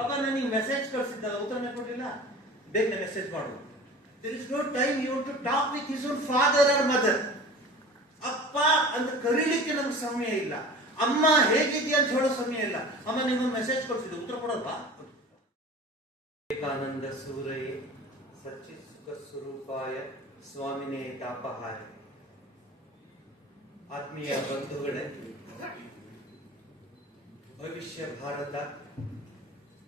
ಅಪ್ಪ ನನಗೆ ಮೆಸೇಜ್ ಕಳಿಸಿದ್ದಲ್ಲ, ಉತ್ತರನೇ ಕೊಡಲಿಲ್ಲ? ಬೇಗ ಮೆಸೇಜ್ ಮಾಡು. There is no time you to talk with his own father or mother ಅಪ್ಪ ಅಂತ ಕರೀಲಿಕ್ಕೆ ನಮ್ಗೆ ಸಮಯ ಇಲ್ಲ. ಅಮ್ಮ ಹೇಗಿದ್ಯಾ ಅಂತ ಹೇಳೋ ಸಮಯ ಇಲ್ಲ. ಅಮ್ಮ ನಿಮ್ಗೊಂದು ಮೆಸೇಜ್ ಕಳಿಸಿದ್ದು, ಉತ್ತರ ಕೊಡಪ್ಪ ವಿವೇಕಾನಂದ ಸೂರಯೇ ಸಚ್ಚಿತ್ ಸುಖ ಸ್ವರೂಪಾಯ, ಸ್ವಾಮಿನೇ ತಾಪಹಾಯ. ಆತ್ಮೀಯ ಬಂಧುಗಳೇ, ಭವಿಷ್ಯ ಭಾರತ.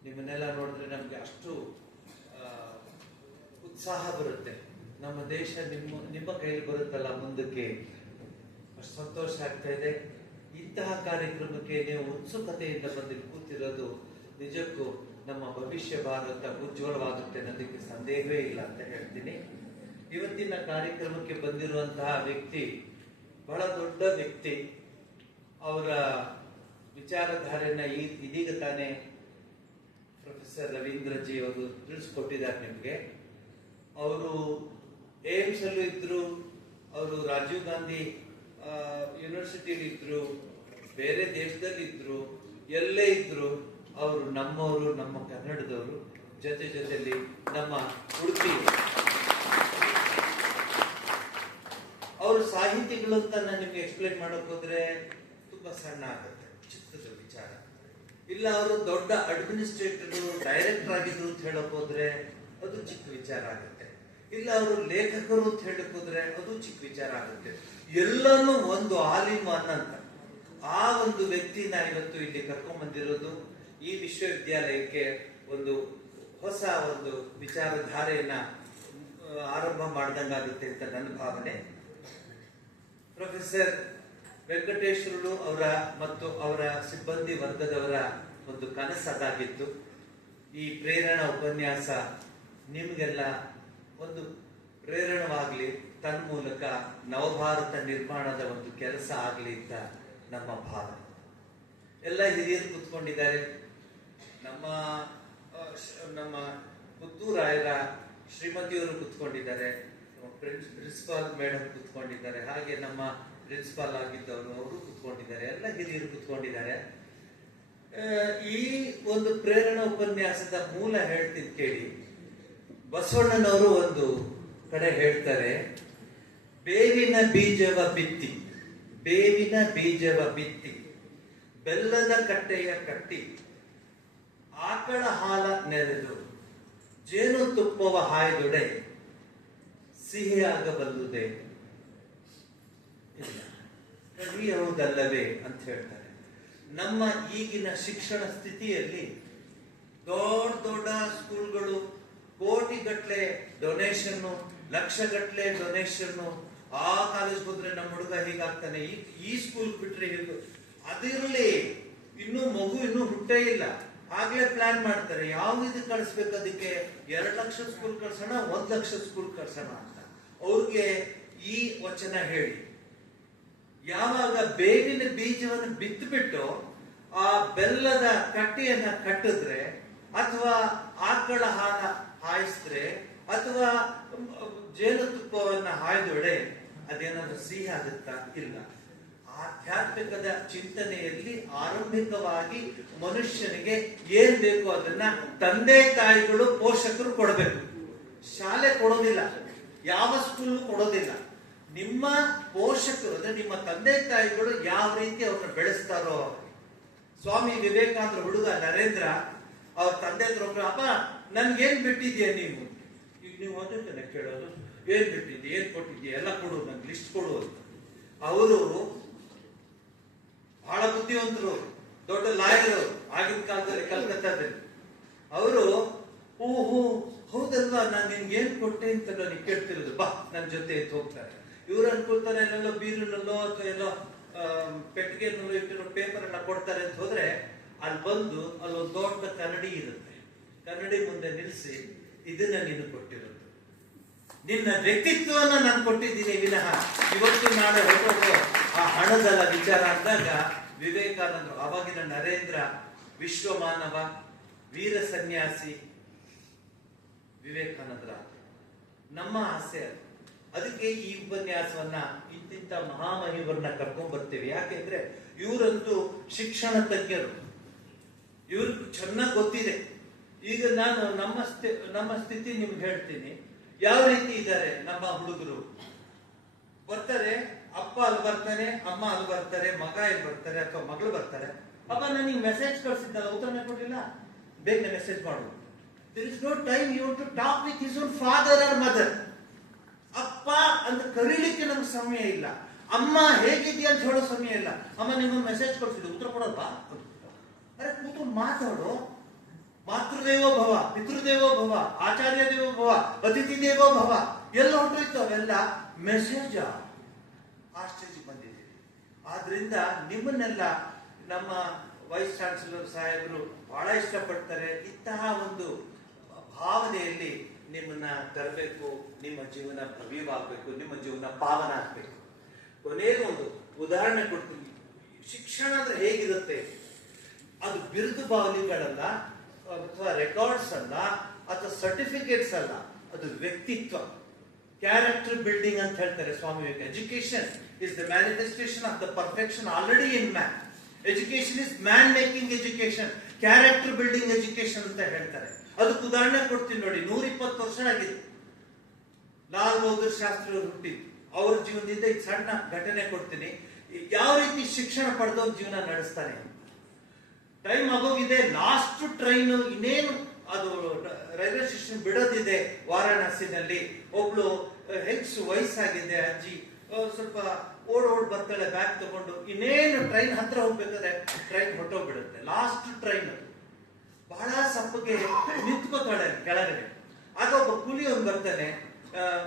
ನಿಮ್ಮನ್ನೆಲ್ಲ ನೋಡಿದ್ರೆ ನಮಗೆ ಅಷ್ಟು ಉತ್ಸಾಹ ಬರುತ್ತೆ. ನಮ್ಮ ದೇಶ ನಿಮ್ಮ ನಿಮ್ಮ ಕೈಯಲ್ಲಿ ಬರುತ್ತಲ್ಲ ಮುಂದಕ್ಕೆ. ಅಷ್ಟು ಸಂತೋಷ ಆಗ್ತಾ ಇದೆ. ಇಂತಹ ಕಾರ್ಯಕ್ರಮಕ್ಕೆ ನೀವು ಉತ್ಸುಕತೆಯಿಂದ ಬಂದು ಕೂತಿರೋದು ನಿಜಕ್ಕೂ ನಮ್ಮ ಭವಿಷ್ಯ ಭಾರತ ಉಜ್ವಲವಾಗುತ್ತೆ ಅನ್ನೋದಕ್ಕೆ ಸಂದೇಹವೇ ಇಲ್ಲ ಅಂತ ಹೇಳ್ತೀನಿ. ಇವತ್ತಿನ ಕಾರ್ಯಕ್ರಮಕ್ಕೆ ಬಂದಿರುವಂತಹ ವ್ಯಕ್ತಿ, ಬಹಳ ದೊಡ್ಡ ವ್ಯಕ್ತಿ. ಅವರ ವಿಚಾರಧಾರೆಯನ್ನ ಈ, ಇದೀಗ ತಾನೇ ಪ್ರೊಫೆಸರ್ ರವೀಂದ್ರಜಿ ಅವರು ತಿಳಿಸ್ಕೊಟ್ಟಿದ್ದಾರೆ ನಿಮಗೆ. ಅವರು ಏಮ್ಸ್ ಅಲ್ಲೂ ಇದ್ರು, ಅವರು ರಾಜೀವ್ ಗಾಂಧಿ ಯೂನಿವರ್ಸಿಟಿಲಿ ಇದ್ರು, ಬೇರೆ ದೇಶದಲ್ಲಿ ಇದ್ರು, ಎಲ್ಲೇ ಇದ್ರು, ಅವರು ನಮ್ಮವರು, ನಮ್ಮ ಕನ್ನಡದವರು, ಜೊತೆ ಜೊತೆಲಿ ನಮ್ಮ ಉಡುಪಿ ಅವರು ಸಾಹಿತಿಗಳು ಅಂತ ನಾನು ನಿಮ್ಗೆ ಎಕ್ಸ್ಪ್ಲೇನ್ ಮಾಡೋಕೆ ಹೋದ್ರೆ ತುಂಬಾ ಸಣ್ಣ ಆಗುತ್ತೆ ಚಿತ್ರದ ವಿಚಾರ. ಇಲ್ಲ, ಅವರು ದೊಡ್ಡ ಅಡ್ಮಿನಿಸ್ಟ್ರೇಟರ್, ಡೈರೆಕ್ಟರ್ ಆಗಿದ್ರು ಅಂತ ಹೇಳಕ್ ಹೋದ್ರೆ ಅದು ಚಿಕ್ಕ ವಿಚಾರ ಆಗುತ್ತೆ. ಇಲ್ಲ, ಅವರು ಲೇಖಕರು ಅಂತ ಹೇಳಕ್ ಹೋದ್ರೆ ಅದು ಚಿಕ್ಕ ವಿಚಾರ ಆಗುತ್ತೆ. ಎಲ್ಲಾನು ಒಂದು ಆಲಿಮಾನ್ ಅಂತ. ಆ ಒಂದು ವ್ಯಕ್ತಿನ ಇವತ್ತು ಇಲ್ಲಿ ಕರ್ಕೊಂಡ್ ಬಂದಿರೋದು ಈ ವಿಶ್ವವಿದ್ಯಾಲಯಕ್ಕೆ ಒಂದು ಹೊಸ ಒಂದು ವಿಚಾರಧಾರೆಯನ್ನ ಆರಂಭ ಮಾಡಿದಂಗಾಗುತ್ತೆ ಅಂತ ನನ್ನ ಭಾವನೆ. ಪ್ರೊಫೆಸರ್ ವೆಂಕಟೇಶ್ವರರು ಅವರ ಮತ್ತು ಅವರ ಸಿಬ್ಬಂದಿ ವರ್ಗದವರ ಒಂದು ಕನಸದಾಗಿತ್ತು. ಈ ಪ್ರೇರಣಾ ಉಪನ್ಯಾಸ ನಿಮಗೆಲ್ಲ ಒಂದು ಪ್ರೇರಣವಾಗಲಿ, ತನ್ಮೂಲಕ ನವಭಾರತ ನಿರ್ಮಾಣದ ಒಂದು ಕೆಲಸ ಆಗಲಿ ಅಂತ ನಮ್ಮ ಭಾವ ಎಲ್ಲ ಹಿರಿಯರು ಕೂತ್ಕೊಂಡಿದ್ದಾರೆ. ನಮ್ಮ ನಮ್ಮ ಪುತ್ತೂರಾಯರ ಶ್ರೀಮತಿಯವರು ಕೂತ್ಕೊಂಡಿದ್ದಾರೆ. Principal madam ಕೂತ್ಕೊಂಡಿದ್ದಾರೆ. ಹಾಗೆ ನಮ್ಮ ಪ್ರಿನ್ಸಿಪಾಲ್ ಆಗಿದ್ದವರು ಅವರು ಕುತ್ಕೊಂಡಿದ್ದಾರೆ, ಎಲ್ಲ ಹಿರಿಯರು ಕುತ್ಕೊಂಡಿದ್ದಾರೆ. ಈ ಒಂದು ಪ್ರೇರಣಾ ಉಪನ್ಯಾಸದ ಮೂಲ ಹೇಳ್ತೀನಿ ಕೇಳಿ. ಬಸವಣ್ಣನವರು ಒಂದು ಕಡೆ ಹೇಳ್ತಾರೆ, ಬೇವಿನ ಬೀಜವ ಬಿತ್ತಿ, ಬೇವಿನ ಬೀಜವ ಬಿತ್ತಿ, ಬೆಲ್ಲದ ಕಟ್ಟೆಯ ಕಟ್ಟಿ, ಆಕಳ ಹಾಲ ನೆರೆದು, ಜೇನು ತುಪ್ಪವ ಹಾಯ್ದೊಡೆ ಸಿಹಿಯಾಗಬಲ್ಲುದೆ ಇಲ್ಲ. ಅಂತ ಹೇಳ್ತಾರೆ. ನಮ್ಮ ಈಗಿನ ಶಿಕ್ಷಣ ಸ್ಥಿತಿಯಲ್ಲಿ ದೊಡ್ಡ ದೊಡ್ಡ ಸ್ಕೂಲ್ಗಳು ಕೋಟಿಗಟ್ಟಲೆ ಡೊನೇಷನ್ನು ಲಕ್ಷಗಟ್ಟಲೆ ಡೊನೇಷನ್ ಆ ಕಾಲೇಜ್ ಹೋದ್ರೆ ನಮ್ಮ ಹುಡುಗ ಹೀಗಾಗ್ತಾನೆ. ಈ ಈ ಸ್ಕೂಲ್ ಬಿಟ್ರೆ ಹೀಗೆ? ಅದಿರಲಿ ಇನ್ನು ಮಗು ಇನ್ನು ಹುಟ್ಟೇ ಇಲ್ಲ. ಆಗ್ಲೇ ಪ್ಲಾನ್ ಮಾಡ್ತಾರೆ. ಯಾವ ಇದು ಕಳಿಸ್ಬೇಕು ಅದಕ್ಕೆ? ಎರಡು ಲಕ್ಷ ಸ್ಕೂಲ್ ಕಳ್ಸೋಣ, ಒಂದ್ ಲಕ್ಷ ಸ್ಕೂಲ್ ಕಳ್ಸೋಣ ಅಂತ. ಅವ್ರಿಗೆ ಈ ವಚನ ಹೇಳಿ. ಯಾವಾಗ ಬೇವಿನ ಬೀಜವನ್ನು ಬಿತ್ತುಬಿಟ್ಟು ಆ ಬೆಲ್ಲದ ಕಟ್ಟಿಯನ್ನ ಕಟ್ಟಿದ್ರೆ ಅಥವಾ ಆಕಳ ಹಾಲ ಹಾಯಿಸಿದ್ರೆ ಅಥವಾ ಜೇನುತುಪ್ಪವನ್ನು ಹಾಯ್ದೊಡೆ ಅದೇನಾದ್ರೂ ಸಿಹಿ ಆಗುತ್ತಾ ಇಲ್ಲ. ಆಧ್ಯಾತ್ಮಿಕದ ಚಿಂತನೆಯಲ್ಲಿ ಆರಂಭಿಕವಾಗಿ ಮನುಷ್ಯನಿಗೆ ಏನ್ ಬೇಕು ಅದನ್ನ ತಂದೆ ತಾಯಿಗಳು ಪೋಷಕರು ಕೊಡಬೇಕು. ಶಾಲೆ ಕೊಡೋದಿಲ್ಲ. ಯಾವ ಸ್ಕೂಲ್ ಕೊಡೋದಿಲ್ಲ. ನಿಮ್ಮ ಪೋಷಕರು, ಅಂದ್ರೆ ನಿಮ್ಮ ತಂದೆ ತಾಯಿಗಳು ಯಾವ ರೀತಿ ಅವ್ರನ್ನ ಬೆಳೆಸ್ತಾರೋ. ಸ್ವಾಮಿ ವಿವೇಕಾನಂದ ಹುಡುಗ ನರೇಂದ್ರ, ಅವ್ರ ತಂದೆ ಹತ್ರ ಒಬ್ರು, ಅಪ್ಪ, ನನ್ಗೇನ್ ಬಿಟ್ಟಿದ್ಯಾ ನೀವು? ಈಗ ನೀವು ಅದನ್ನ ಕೇಳೋದು, ಏನ್ ಬಿಟ್ಟಿದ್ಯಾ, ಏನ್ ಕೊಟ್ಟಿದ್ಯಾ, ಎಲ್ಲ ಕೊಡು ನನ್ಗೆ ಲಿಸ್ಟ್ ಕೊಡು ಅಂತ. ಅವರು ಬಹಳ ಬುದ್ಧಿವಂತರು, ದೊಡ್ಡ ಲಾಯರ್ ಆಗಿನ ಕಾಲದಲ್ಲಿ ಕಲ್ಕತ್ತಾದಲ್ಲಿ. ಅವರು ಹೂ ಹೂ ಹೌದಲ್ವಾ, ನಾನು ನಿನ್ಗೆ ಏನ್ ಕೊಟ್ಟೆ ಅಂತ ನನಗೆ ಕೇಳ್ತಿರೋದು, ಬಾ ನನ್ನ ಜೊತೆ ಹೋಗ್ತಾರೆ. ಇವ್ರು ಅನ್ಕೊಳ್ತಾರೆ ಎಲ್ಲೆಲ್ಲೋ ಬೀರಿನಲ್ಲೋ ಅಥವಾ ಎಲ್ಲೋ ಪೆಟ್ಟಿಗೆನಲ್ಲೋ ಇಟ್ಟಿರೋ ಪೇಪರ್ ಎಲ್ಲ ಕೊಡ್ತಾರೆ ಅಂತ ಹೋದ್ರೆ ಅಲ್ಲಿ ಬಂದು ಅಲ್ಲಿ ಒಂದು ದೊಡ್ಡ ಕನ್ನಡಿ ಇರುತ್ತೆ. ಕನ್ನಡಿ ಮುಂದೆ ನಿಲ್ಲಿಸಿ ಇದನ್ನ ನೀನು ಕೊಟ್ಟಿರೋದು. ನಿನ್ನ ವ್ಯಕ್ತಿತ್ವವನ್ನ ನಾನು ಕೊಟ್ಟಿದ್ದೀನಿ ವಿನಃ. ಇವತ್ತು ನಾಳೆ ಹೊರಟೋಗೋ ಆ ಹಣದಲ್ಲ ವಿಚಾರ ಅಂದಾಗ ವಿವೇಕಾನಂದರು ಅವಾಗಿನ ನರೇಂದ್ರ, ವಿಶ್ವಮಾನವ, ವೀರ ಸನ್ಯಾಸಿ ವಿವೇಕಾನಂದರ ನಮ್ಮ ಆಸೆ ಅದು. ಅದಕ್ಕೆ ಈ ಉಪನ್ಯಾಸವನ್ನ ಇಂತಿಂತ ಮಹಾಮಹಿವರನ್ನ ಕರ್ಕೊಂಡ್ ಬರ್ತೇವೆ. ಯಾಕೆಂದ್ರೆ ಇವರಂತೂ ಶಿಕ್ಷಣ ತಜ್ಞರು. ಇವ್ರಿಗೆ ಚೆನ್ನಾಗಿ ಗೊತ್ತಿದೆ. ಈಗ ನಾನು ನಮ್ಮ ನಮ್ಮ ಸ್ಥಿತಿ ನಿಮ್ಗೆ ಹೇಳ್ತೀನಿ. ಯಾವ ರೀತಿ ಇದ್ದಾರೆ ನಮ್ಮ ಹುಡುಗರು? ಬರ್ತಾರೆ, ಅಪ್ಪ ಅಲ್ಲಿ ಬರ್ತಾನೆ ಅಮ್ಮ ಅಲ್ಲಿ ಬರ್ತಾರೆ, ಮಗ ಇಲ್ಲಿ ಬರ್ತಾರೆ ಅಥವಾ ಮಗಳು ಬರ್ತಾರೆ. ಅಪ್ಪ ನನಗೆ ಮೆಸೇಜ್ ಕಳ್ಸಿದ್ದಲ್ಲ, ಉತ್ತರನೇ ಕೊಟ್ಟಿಲ್ಲ ಬೇಗ ಮೆಸೇಜ್ ಮಾಡು. There is no time you to talk with own father or mother ಅಪ್ಪ ಅಂತ ಕರೀಲಿಕ್ಕೆ ನಮ್ಗೆ ಸಮಯ ಇಲ್ಲ. ಅಮ್ಮ ಹೇಗಿದ್ಯಾ ಅಂತ ಹೇಳೋ ಸಮಯ ಇಲ್ಲ. ಅಮ್ಮ ನಿಮ್ಮ ಮೆಸೇಜ್ ಕಳಿಸಿದ್ರು. ಉತ್ತರ ಕೊಡೋದಾ ಅರೆ ಕೂತು ಮಾತಾಡು. ಮಾತೃದೇವೋ ಭವ, ಪಿತೃದೇವೋ ಭವ ಆಚಾರ್ಯ ದೇವೋ ಭವ ಅತಿಥಿ ದೇವೋ ಭವ, ಎಲ್ಲ ಹೊಂಟೋಯ್ತು ಅವೆಲ್ಲ. ಮೆಸೇಜ್ ಆ? ಸ್ಟೇಜ್ ಬಂದಿದ್ದೀವಿ. ಆದ್ರಿಂದ ನಿಮ್ಮನ್ನೆಲ್ಲ ನಮ್ಮ ವೈಸ್ ಚಾನ್ಸಲರ್ ಸಾಹೇಬರು ಬಹಳ ಇಷ್ಟಪಡ್ತಾರೆ. ಇಂತಹ ಒಂದು ಭಾವನೆಯಲ್ಲಿ ನಿಮ್ಮನ್ನ ತರಬೇಕು, ನಿಮ್ಮ ಜೀವನ ಭವ್ಯವಾಗಬೇಕು, ನಿಮ್ಮ ಜೀವನ ಪಾವನ ಆಗಬೇಕು ಕೊನೆಗೂ ಒಂದು ಉದಾಹರಣೆ ಕೊಡ್ತೀನಿ. ಶಿಕ್ಷಣ ಅಂದ್ರೆ ಹೇಗಿರುತ್ತೆ? ಅದು ಬಿರುದು ಬಾವಲಿಗಳಲ್ಲ ಅಥವಾ ರೆಕಾರ್ಡ್ಸ್ ಅಲ್ಲ, ಅಥವಾ ಸರ್ಟಿಫಿಕೇಟ್ಸ್ ಅಲ್ಲ, ಅದು ವ್ಯಕ್ತಿತ್ವ. ಕ್ಯಾರೆಕ್ಟರ್ ಬಿಲ್ಡಿಂಗ್ ಅಂತ ಹೇಳ್ತಾರೆ Swami Viveka. Education is the manifestation of the perfection already in man education is man making education character building education ಅಂತ ಹೇಳ್ತಾರೆ. ಅದಕ್ಕೆ ಉದಾಹರಣೆ ಕೊಡ್ತೀನಿ ನೋಡಿ ನೂರ ಇಪ್ಪತ್ತು ವರ್ಷ ಆಗಿದೆ. ಲಾಲ್ ಬಹದ್ದೂರ್ ಶಾಸ್ತ್ರಿ ಅವರು ಅವ್ರ ಜೀವನದಿಂದ ಈ ಸಣ್ಣ ಘಟನೆ ಕೊಡ್ತೀನಿ. ಯಾವ ರೀತಿ ಶಿಕ್ಷಣ ಪಡೆದವ್ರ ಜೀವನ ನಡೆಸ್ತಾನೆ ಟೈಮ್ ಆಗೋಗಿದೆ ಲಾಸ್ಟ್ ಟ್ರೈನ್ ಇನ್ನೇನು ಅದು ರೈಲ್ವೆ ಸ್ಟೇಷನ್ ಬಿಡೋದಿದೆ ವಾರಾಣಸಿನಲ್ಲಿ. ಒಬ್ಳು ಹೆಂಗ್ಸು ವಯಸ್ಸಾಗಿದೆ ಅಜ್ಜಿ ಸ್ವಲ್ಪ ಓಡ್ ಓಡ್ ಬರ್ತಾಳೆ ಬ್ಯಾಗ್ ತಗೊಂಡು, ಇನ್ನೇನು ಟ್ರೈನ್ ಹತ್ರ ಹೋಗ್ಬೇಕಾದ್ರೆ ಟ್ರೈನ್ ಹೊಟ್ಟೋಗ್ಬಿಡುತ್ತೆ ಲಾಸ್ಟ್ ಟ್ರೈನ್ ತಪ್ಪಗೆ ನಿಂತ್ಕೋತಾಳೆ ಕೆಳಗಡೆ. ಆಗ ಒಬ್ಬ ಕೂಲಿ ಕೂಲಿಯವನು ಬರ್ತಾನೆ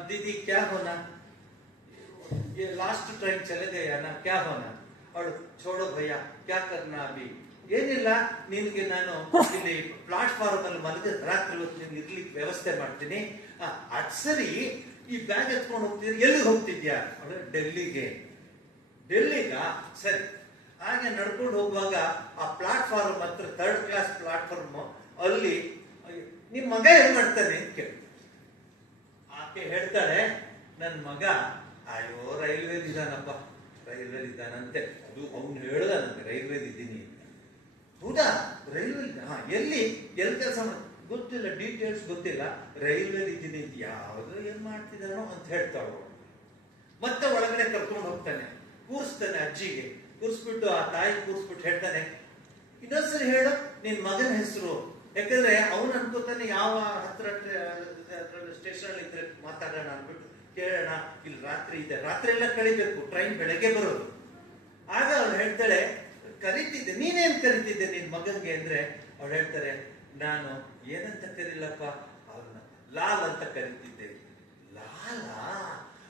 ದೀದಿ, ಕ್ಯಾ ಹೋನಾ? ಲಾಸ್ಟ್ ಟ್ರೈನ್ ಚಲದೆ ಅಣ್ಣ ಕ್ಯಾ ಹೋನಾ? ಅವಳು ಚೋಡೋ ಭಯ ಕ್ಯಾ ಕರ್ನಾ ಅಭಿ? ಏನಿಲ್ಲ, ನಿನ್ಗೆ ನಾನು ಇಲ್ಲಿ ಪ್ಲಾಟ್ಫಾರ್ಮ್ ಅಲ್ಲಿ ಮಲಗಿ ರಾತ್ರಿ ಹೊತ್ತು ನಿನ್ ಇರ್ಲಿಕ್ಕೆ ವ್ಯವಸ್ಥೆ ಮಾಡ್ತೀನಿ. ಅದ್ ಸರಿ, ಈ ಬ್ಯಾಗ್ ಎತ್ಕೊಂಡು ಹೋಗ್ತಿದ್ರೆ ಎಲ್ಲಿಗೆ ಹೋಗ್ತಿದ್ಯಾ? ಅಂದ್ರೆ ಡೆಲ್ಲಿಗೆ. ಡೆಲ್ಲಿಗ? ಸರಿ. ಹಾಗೆ ನಡ್ಕೊಂಡು ಹೋಗುವಾಗ ಆ ಪ್ಲಾಟ್ಫಾರ್ಮ್ ಹತ್ರ ಥರ್ಡ್ ಕ್ಲಾಸ್ ಪ್ಲಾಟ್ಫಾರ್ಮ್ ಅಲ್ಲಿ ನಿಮ್ ಮಗ ಏನ್ ಮಾಡ್ತಾನೆ ಅಂತ ಕೇಳ್ತಾರೆ ಆಕೆ ಹೇಳ್ತಾಳೆ, ನನ್ ಮಗ, ಅಯ್ಯೋ ರೈಲ್ವೆ ಇದ್ದಾನಪ್ಪ ರೈಲ್ವೆ ಇದ್ದಾನಂತೆ ಅದು ಅವ್ನು ಹೇಳ್ದ ನನಗೆ ರೈಲ್ವೆ ಇದ್ದೀನಿ. ಹೌದಾ? ರೈಲ್ವೆ ಹಾ, ಎಲ್ಲಿ? ಎಲ್ಲಿ ಕೆಲಸ ಗೊತ್ತಿಲ್ಲ, ಡೀಟೇಲ್ಸ್ ಗೊತ್ತಿಲ್ಲ. ರೈಲ್ವೆ ಇದ್ದೀನಿ ಯಾವ್ದು ಏನ್ ಮಾಡ್ತಿದ್ದಾನೋ ಅಂತ ಹೇಳ್ತಾಳು ಮತ್ತೆ ಒಳಗಡೆ ಕರ್ಕೊಂಡು ಹೋಗ್ತಾನೆ. ಕೂರಿಸ್ತಾನೆ ಅಜ್ಜಿಗೆ. ಕೂರಿಸ್ಬಿಟ್ಟು ಆ ತಾಯಿ ಕೂರಿಸ್ಬಿಟ್ಟು ಹೇಳ್ತಾನೆ, ಇನ್ನೊಂದ್ಸರಿ ಹೇಳು, ನಿನ್ ಮಗನ ಹೆಸರು ಯಾಕಂದ್ರೆ ಅವನು ಅನ್ಕೋತಾನೆ ಯಾವ ಹತ್ರ ಸ್ಟೇಷನ್ ಇದ್ರೆ ಮಾತಾಡೋಣ ಅನ್ಬಿಟ್ಟು ಕೇಳೋಣ, ಇಲ್ಲಿ ರಾತ್ರಿ ಇದೆ. ರಾತ್ರಿ ಎಲ್ಲ ಕಳಿಬೇಕು ಟ್ರೈನ್ ಬೆಳಗ್ಗೆ ಬರೋದು. ಆಗ ಅವ್ರು ಹೇಳ್ತಾಳೆ, ಕರಿತಿದ್ದೆ, ನೀನೇನ್ ಕರಿತಿದ್ದೆ ನಿನ್ ಮಗನ್ಗೆ ಅಂದ್ರೆ, ಅವಳು ಹೇಳ್ತಾರೆ, ನಾನು ಏನಂತ ಕರಿಲಪ್ಪ? ಅವ್ರನ್ನ ಲಾಲ್ ಅಂತ ಕರಿತಿದ್ದೆ. ಲಾಲ?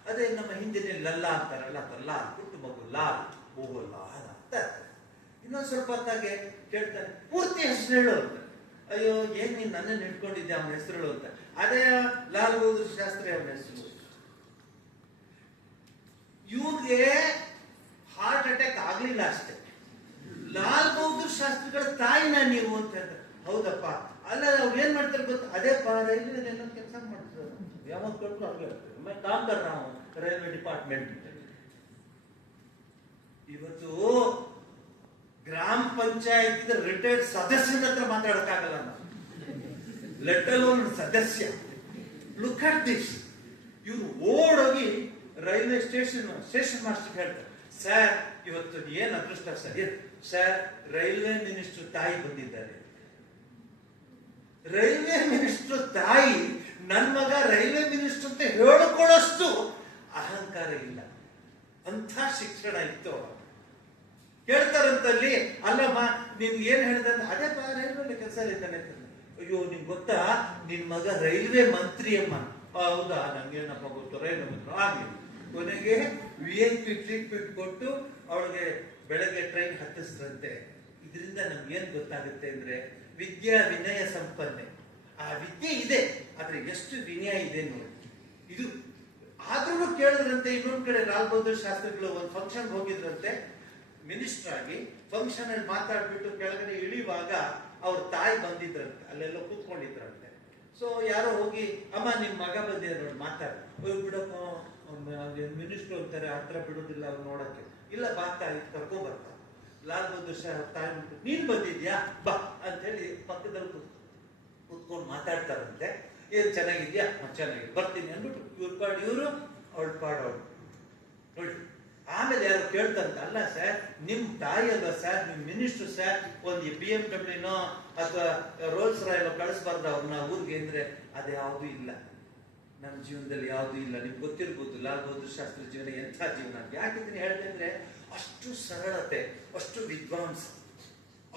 ಅದೇ ನಮ್ಮ ಹಿಂದಿನ ಲಲ್ಲ ಅಂತಾರಲ್ಲ ಅದು ಲಾಲ್ ಮಗು, ಲಾಲ್. ಓಹೋ, ಲಾಲ್ ಅಂತ. ಇನ್ನೊಂದ್ ಸ್ವಲ್ಪ ಹೊತ್ತಾಗೆ ಕೇಳ್ತಾನೆ, ಪೂರ್ತಿ ಹೆಸರು ಹೇಳು ಅಯ್ಯೋ, ಏನ್ ನೀನ್ ನನ್ನನ್ನು ಇಟ್ಕೊಂಡಿದ್ದೆ ಅವನ ಹೆಸರುಗಳು ಅಂತ. ಅದೇ ಲಾಲ್ ಬಹದ್ದೂರ್ ಶಾಸ್ತ್ರಿ ಅವನ ಹೆಸರು. ಇವ್ರಿಗೆ ಹಾರ್ಟ್ ಅಟ್ಯಾಕ್ ಆಗ್ಲಿಲ್ಲ ಅಷ್ಟೇ. ಲಾಲ್ ಬಹದ್ದೂರ್ ಶಾಸ್ತ್ರಿಗಳ ತಾಯಿನ ನೀವು ಅಂತ ಹೇಳ್ತಾರೆ. ಹೌದಪ್ಪ. ಅಲ್ಲ ಅವ್ರು ಏನ್ ಮಾಡ್ತಾರೆ ಗೊತ್ತು? ಅದೇ ರೈಲ್ವೆ ಕೆಲಸ ಮಾಡ್ತಾರೆ ಯಾವಾಗ ಕೊಟ್ಟರು ಹಂಗೆ ಕಾಮ್ದಾರ ನಾವು ರೈಲ್ವೆ ಡಿಪಾರ್ಟ್ಮೆಂಟ್. ಇವತ್ತು ಗ್ರಾಮ ಪಂಚಾಯತ್ ರಿಟೈರ್ಡ್ ಸದಸ್ಯನ ಹತ್ರ ಮಾತಾಡಕ್ಕಾಗಲ್ಲ ನಾವು. ಲೆಟ್ ಅಲೋನ್ ಸದಸ್ಯ. ಲುಕ್ ಅಟ್ ದಿಸ್ ಇವ್ರು ಓಡೋಗಿ ರೈಲ್ವೆ ಸ್ಟೇಷನ್ ಸ್ಟೇಷನ್ ಮಾಸ್ಟರ್ ಹೇಳ್ತಾರೆ ಸರ್ ಇವತ್ತು ಏನ್ ಅದೃಷ್ಟ? ಸರ್ ಸರ್ ರೈಲ್ವೆ ಮಿನಿಸ್ಟರ್ ತಾಯಿ ಬಂದಿದ್ದಾರೆ. ರೈಲ್ವೆ ಮಿನಿಸ್ಟರ್ ತಾಯಿ ನನ್ನ ಮಗ ರೈಲ್ವೆ ಮಿನಿಸ್ಟರ್ ಅಂತ ಹೇಳಿಕೊಳ್ಳೋಷ್ಟು ಅಹಂಕಾರ ಇಲ್ಲ. ಅಂಥ ಶಿಕ್ಷಣ ಇತ್ತು ಅವಾಗ. ಕೇಳ್ತಾರಂತಲ್ಲಿ ಅಲ್ಲಮ್ಮ ನಿನ್ ಏನ್ ಹೇಳ್ದೆ ಅಂದ್ರೆ, ಅದೇ ಬಾ ರೈಲ್ವೆ ಕೆಲಸ ಇದ್ದಾನೆ. ಅಯ್ಯೋ ನಿಮ್ ಗೊತ್ತಾ? ನಿನ್ ಮಗ ರೈಲ್ವೆ ಮಂತ್ರಿ ಅಮ್ಮ ಹೌದಾ? ನಂಗೇನಪ್ಪ ಗೊತ್ತು? ರೈಲ್ವೆ ಮಂತ್ರಿ ಆಗ್ಲಿ. ಕೊನೆಗೆ ವಿ ಐ ಪಿ ಟ್ರೀಟ್ಮೆಂಟ್ ಕೊಟ್ಟು ಅವಳಿಗೆ ಬೆಳಗ್ಗೆ ಟ್ರೈನ್ ಹತ್ತಿಸ್ರಂತೆ. ಇದರಿಂದ ನಮ್ಗೆ ಏನ್ ಗೊತ್ತಾಗುತ್ತೆ ಅಂದ್ರೆ ವಿದ್ಯಾ ವಿನಯ ಸಂಪನ್ನೆ. ಆ ವಿದ್ಯೆ ಇದೆ ಆದ್ರೆ ಎಷ್ಟು ವಿನಯ ಇದೆ ನೋಡಿ. ಇದು ಆದ್ರೂ ಕೇಳಿದ್ರಂತೆ ಇನ್ನೊಂದ್ ಕಡೆ ಲಾಲ್ ಬಹದ್ದೂರ್ ಶಾಸ್ತ್ರಿಗಳು ಒಂದು ಫಂಕ್ಷನ್ ಹೋಗಿದ್ರಂತೆ. ಮಿನಿಸ್ಟರ್ ಆಗಿ ಫಂಕ್ಷನ್ ಅಲ್ಲಿ ಮಾತಾಡ್ಬಿಟ್ಟು ಕೆಳಗಡೆ ಇಳಿಯುವಾಗ ಅವ್ರ ತಾಯಿ ಬಂದಿದ್ರಂತೆ, ಅಲ್ಲೆಲ್ಲ ಕೂತ್ಕೊಂಡಿದ್ರಂತೆ. ಸೊ ಯಾರೋ ಹೋಗಿ, ಅಮ್ಮ, ನಿಮ್ ಮಗ ಬಂದಿದೆ ನೋಡಿ, ಮಾತಾಡ. ಬಿಡಪ್ಪ ಮಿನಿಸ್ಟರ್ ಅಂತಾರೆ, ಹತ್ರ ಬಿಡೋದಿಲ್ಲ ಅವ್ರು ನೋಡಕ್ಕೆ. ಇಲ್ಲ ಬಾ ತಾಯಿ ಕರ್ಕೊಂಡ್ ಬರ್ತಾರೆ ಲಾಲ್ ಬಹದ್ದೂರ್ ಶಾಸ್ತ್ರಿ ನೀನ್ ಬಂದಿದ್ಯಾ? ಬಾ ಅಂತ ಹೇಳಿ ಪಕ್ಕದಲ್ಲಿ ಕೂತ್- ಕೂತ್ಕೊಂಡು ಮಾತಾಡ್ತಾರಂತೆ. ಏನ್, ಚೆನ್ನಾಗಿದ್ಯಾ? ಚೆನ್ನಾಗಿದೆ. ಬರ್ತೀನಿ. ಅಂದ್ಬಿಟ್ಟು, ಇವ್ರ ಪಾಡ್, ಇವರು, ಅವಳ ಪಾಡ್ ಅವಳು. ನೋಡಿ. ಆಮೇಲೆ ಯಾರು ಕೇಳ್ತಾರಂತ ಅಲ್ಲ ಸರ್, ನಿಮ್ ತಾಯಿ ಅಲ್ವಾ ಸರ್, ನಿಮ್ ಮಿನಿಸ್ಟರ್ ಸರ್, ಒಂದು ಬಿ ಎಂ ಡಬ್ಲ್ಯೂನೋ ಅಥವಾ ರೋಲ್ಸ್ ರಾಯಲ್ ಕಳಿಸ್ಬಾರ್ದು ಅವ್ರನ್ನ ಊರಿಗೆ ಅಂದ್ರೆ ಅದು ಯಾವುದೂ ಇಲ್ಲ. ನಮ್ಮ ಜೀವನದಲ್ಲಿ ಯಾವುದು ಇಲ್ಲ. ನಿಮ್ಗೆ ಗೊತ್ತಿರ್ಬೋದು, ಲಾಲ್ ಬಹದ್ದೂರ್ ಶಾಸ್ತ್ರಿ ಜೀವನ, ಎಂಥ ಜೀವನ ಯಾಕಿದ್ದೀನಿ ಹೇಳಿದೆ ಅಂದ್ರೆ ಅಷ್ಟು ಸರಳತೆ, ಅಷ್ಟು ವಿದ್ವಾಂಸ.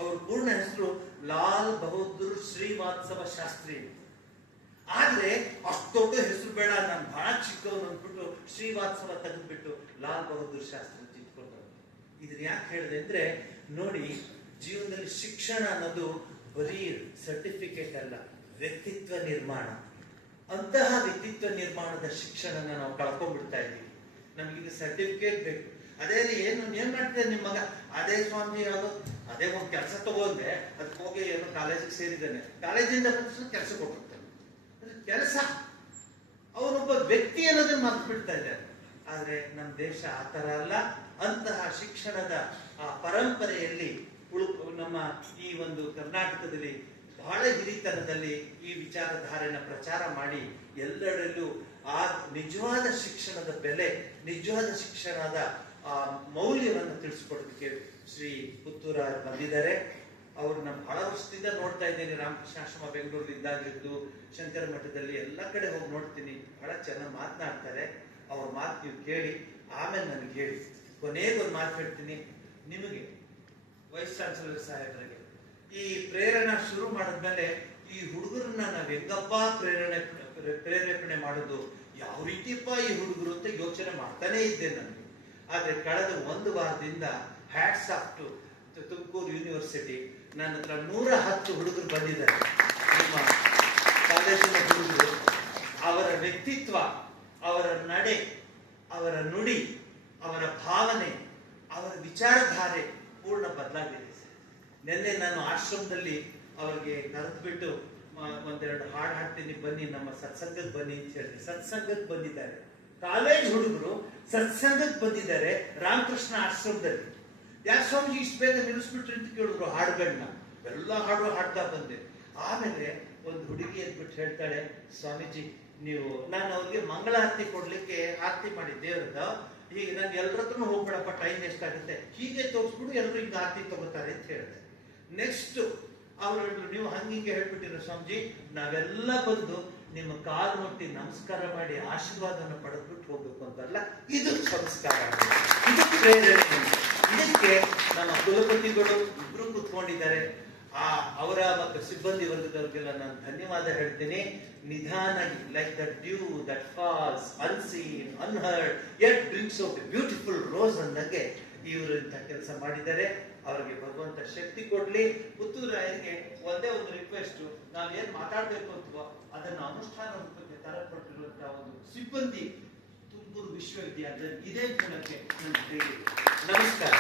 ಅವ್ರ ಪೂರ್ಣ ಹೆಸರು ಲಾಲ್ ಬಹದ್ದೂರ್ ಶ್ರೀವಾತ್ಸವ ಶಾಸ್ತ್ರಿ ಆದ್ರೆ ಅಷ್ಟು ದೊಡ್ಡ ಹೆಸರು ಬೇಡ, ನಾನು ಬಹಳ ಚಿಕ್ಕವನು ಅಂದ್ಬಿಟ್ಟು ಶ್ರೀವಾತ್ಸವ ತೆಗೆದ್ಬಿಟ್ಟು ಲಾಲ್ ಬಹದ್ದೂರ್ ಶಾಸ್ತ್ರಿ ಇಟ್ಕೊಂಡ್ರು ಇದನ್ನ ಯಾಕೆ ಹೇಳಿದೆ ಅಂದ್ರೆ, ನೋಡಿ, ಜೀವನದಲ್ಲಿ ಶಿಕ್ಷಣ ಅನ್ನೋದು ಬರೀ ಸರ್ಟಿಫಿಕೇಟ್ ಅಲ್ಲ, ವ್ಯಕ್ತಿತ್ವ ನಿರ್ಮಾಣ. ಅಂತಹ ವ್ಯಕ್ತಿತ್ವ ನಿರ್ಮಾಣದ ಶಿಕ್ಷಣನ ನಾವು ಕಳ್ಕೊಂಡ್ಬಿಡ್ತಾ ಇದ್ದೀವಿ. ನಮ್ಗೆ ಸರ್ಟಿಫಿಕೇಟ್ ಬೇಕು. ಅದೇ ಏನು ಏನ್ ಮಾಡ್ತೀರ ನಿಮ್ಮ ಮಗ? ಅದೇ ಸ್ವಾಮಿ ಅವರು ಅದೇ ಒಂದು ಕೆಲಸ ತಗೊಂಡೆ ಅದಕ್ಕೆ ಹೋಗಿ ಏನೋ ಕಾಲೇಜಿಗೆ ಸೇರಿದ್ದಾನೆ. ಕಾಲೇಜಿಂದ ಕೆಲಸ ಕೊಟ್ಟಿರ್ತಾನೆ ಕೆಲಸ. ಅವನೊಬ್ಬ ವ್ಯಕ್ತಿ ಅನ್ನೋದನ್ನ ಮರ್ತು ಬಿಡ್ತಾ ಇದ್ದಾರೆ ಆದ್ರೆ ನಮ್ಮ ದೇಶ ಆ ತರ ಅಲ್ಲ. ಅಂತಹ ಶಿಕ್ಷಣದ ಆ ಪರಂಪರೆಯಲ್ಲಿ ಉಳು, ನಮ್ಮ ಈ ಒಂದು ಕರ್ನಾಟಕದಲ್ಲಿ ಬಹಳ ಹಿರಿತನದಲ್ಲಿ ಈ ವಿಚಾರಧಾರೆನ ಪ್ರಚಾರ ಮಾಡಿ ಎಲ್ಲರಲ್ಲೂ ಆ ನಿಜವಾದ ಶಿಕ್ಷಣದ ಬೆಲೆ, ನಿಜವಾದ ಶಿಕ್ಷಣದ ಆ ಮೌಲ್ಯವನ್ನು ತಿಳಿಸ್ಕೊಡೋದಕ್ಕೆ ಶ್ರೀ ಪುತ್ತೂರ ಬಂದಿದ್ದಾರೆ. ಅವ್ರನ್ನ ಬಹಳ ವರ್ಷದಿಂದ ನೋಡ್ತಾ ಇದ್ದೀನಿ. ರಾಮಕೃಷ್ಣಾಶ್ರಮ ಬೆಂಗಳೂರಲ್ಲಿ ಇದ್ದಾಗಿದ್ದು ಶಂಕರ ಮಠದಲ್ಲಿ ಎಲ್ಲ ಕಡೆ ಹೋಗಿ ನೋಡ್ತೀನಿ. ಬಹಳ ಚೆನ್ನಾಗಿ ಮಾತನಾಡ್ತಾರೆ. ಅವ್ರ ಮಾತು ನೀವು ಕೇಳಿ, ಆಮೇಲೆ ನನಗೆ ಹೇಳಿ. ಕೊನೆಗೊಂದು ಮಾತು ಹೇಳ್ತೀನಿ. ನಿಮಗೆ ವೈಸ್ ಚಾನ್ಸಲರ್ ಸಾಹೇಬರಿಗೆ. ಈ ಪ್ರೇರಣೆ ಶುರು ಮಾಡಿದ್ಮೇಲೆ ಈ ಹುಡುಗರನ್ನ ನಾವ್ ಹೆಂಗಪ್ಪ ಪ್ರೇರಣೆ, ಪ್ರೇರೇಪಣೆ ಮಾಡೋದು? ಯಾವ ರೀತಿಯಪ್ಪ ಈ ಹುಡುಗರು ಅಂತ ಯೋಚನೆ ಮಾಡ್ತಾನೆ ಇದ್ದೆ ನನಗೆ ಆದ್ರೆ ಕಳೆದ ಒಂದು ವಾರದಿಂದ hats off to Tumakuru university ನನ್ನ ಹತ್ರ ನೂರ ಹತ್ತು ಹುಡುಗರು ಬಂದಿದ್ದಾರೆ. ನಿಮ್ಮ ಕಾಲೇಜಿನ ಹುಡುಗರು. ಅವರ ವ್ಯಕ್ತಿತ್ವ, ಅವರ ನಡೆ, ಅವರ ನುಡಿ, ಅವರ ಭಾವನೆ, ಅವರ ವಿಚಾರಧಾರೆ ಪೂರ್ಣ ಬದಲಾಗಿದೆ. ನಿನ್ನೆ ನಾನು ಆಶ್ರಮದಲ್ಲಿ ಅವರಿಗೆ ಕರೆದ್ಬಿಟ್ಟು ಒಂದೆರಡು ಹಾಡು ಹಾಡ್ತೀನಿ, ಬನ್ನಿ, ನಮ್ಮ ಸತ್ಸಂಗಕ್ಕೆ ಬನ್ನಿ ಅಂತ ಹೇಳಿದೆ. ಸತ್ಸಂಗಕ್ಕೆ ಬಂದಿದ್ದಾರೆ. ಕಾಲೇಜ್ ಹುಡುಗರು ಸತ್ಸಂಗಕ್ಕೆ ಬಂದಿದ್ದಾರೆ ರಾಮಕೃಷ್ಣ ಆಶ್ರಮದಲ್ಲಿ. ಯಾಕೆ ಸ್ವಾಮೀಜಿ ಇಷ್ಟು ಬೇಗ ನಿಲ್ಲಿಸ್ಬಿಟ್ರಿ ಅಂತ ಕೇಳಿದ್ರು ಹಾಡುಗಳನ್ನ ಎಲ್ಲ ಹಾಡು ಹಾಡ್ತಾ ಬಂದೆ. ಆಮೇಲೆ ಒಂದು ಹುಡುಗಿ ಅಂದ್ಬಿಟ್ಟು ಹೇಳ್ತಾಳೆ, ಸ್ವಾಮೀಜಿ, ನೀವು ನಾನು ಅವ್ರಿಗೆ ಮಂಗಳ ಆರತಿ ಕೊಡ್ಲಿಕ್ಕೆ ಆರತಿ ಮಾಡಿ ದೇವ್ರದ ಈಗ ನಾನು ಎಲ್ಲರ ಹೋಗಬೇಡಪ್ಪ ಟೈಮ್ ಎಷ್ಟಾಗುತ್ತೆ ಹೀಗೆ ತೋರಿಸ್ಬಿಟ್ಟು ಎಲ್ಲರೂ ಹಿಂಗೆ ಆರತಿ ತಗೋತಾರೆ ಅಂತ ಹೇಳಿದೆ. ನೆಕ್ಸ್ಟ್ ಅವ್ರು ನೀವು ಹಂಗಿಂಗೆ ಹೇಳ್ಬಿಟ್ಟಿರೋ ಸ್ವಾಮೀಜಿ, ನಾವೆಲ್ಲ ಬಂದು ನಿಮ್ಮ ಕಾಲು ಮುಟ್ಟಿ ನಮಸ್ಕಾರ ಮಾಡಿ ಆಶೀರ್ವಾದವನ್ನು ಪಡೆದ್ಬಿಟ್ಟು ಹೋಗ್ಬೇಕು ಅಂತಲ್ಲ ಇದು ಸಂಸ್ಕಾರ. ಇದು ಪ್ರೇರಣೆ. ಇದಕ್ಕೆ ನಮ್ಮ ಕುಲಪತಿಗಳು ಇಬ್ರು ಕೂತ್ಕೊಂಡಿದ್ದಾರೆ. ಆ ಅವರ ಮತ್ತು ಸಿಬ್ಬಂದಿ ವರ್ಗದವ್ರಿಗೆಲ್ಲ ನಾನು ಧನ್ಯವಾದ ಹೇಳ್ತೀನಿ. ನಿಧಾನ like the dew that falls unseen unheard at drinks of beautiful rose ಅಂದಂಗೆ ಇವರು ಇಂಥ ಕೆಲಸ ಮಾಡಿದ್ದಾರೆ. ಅವರಿಗೆ ಭಗವಂತ ಶಕ್ತಿ ಕೊಡ್ಲಿ. ಪುತ್ತೂರಾಯರಿಗೆ ಒಂದೇ ಒಂದು ರಿಕ್ವೆಸ್ಟ್ ಏನು ಮಾತಾಡ್ಬೇಕು ಅಂತವೋ ಅದನ್ನ ಅನುಷ್ಠಾನ ರೂಪಕ್ಕೆ ತರಕೊಟ್ಟಿರುವಂತಹ ಒಂದು ಸಿಬ್ಬಂದಿ ವಿಶ್ವವಿದ್ಯಾಲಯ ಇದೇ ಮೂಲಕ್ಕೆ ನಮಸ್ಕಾರ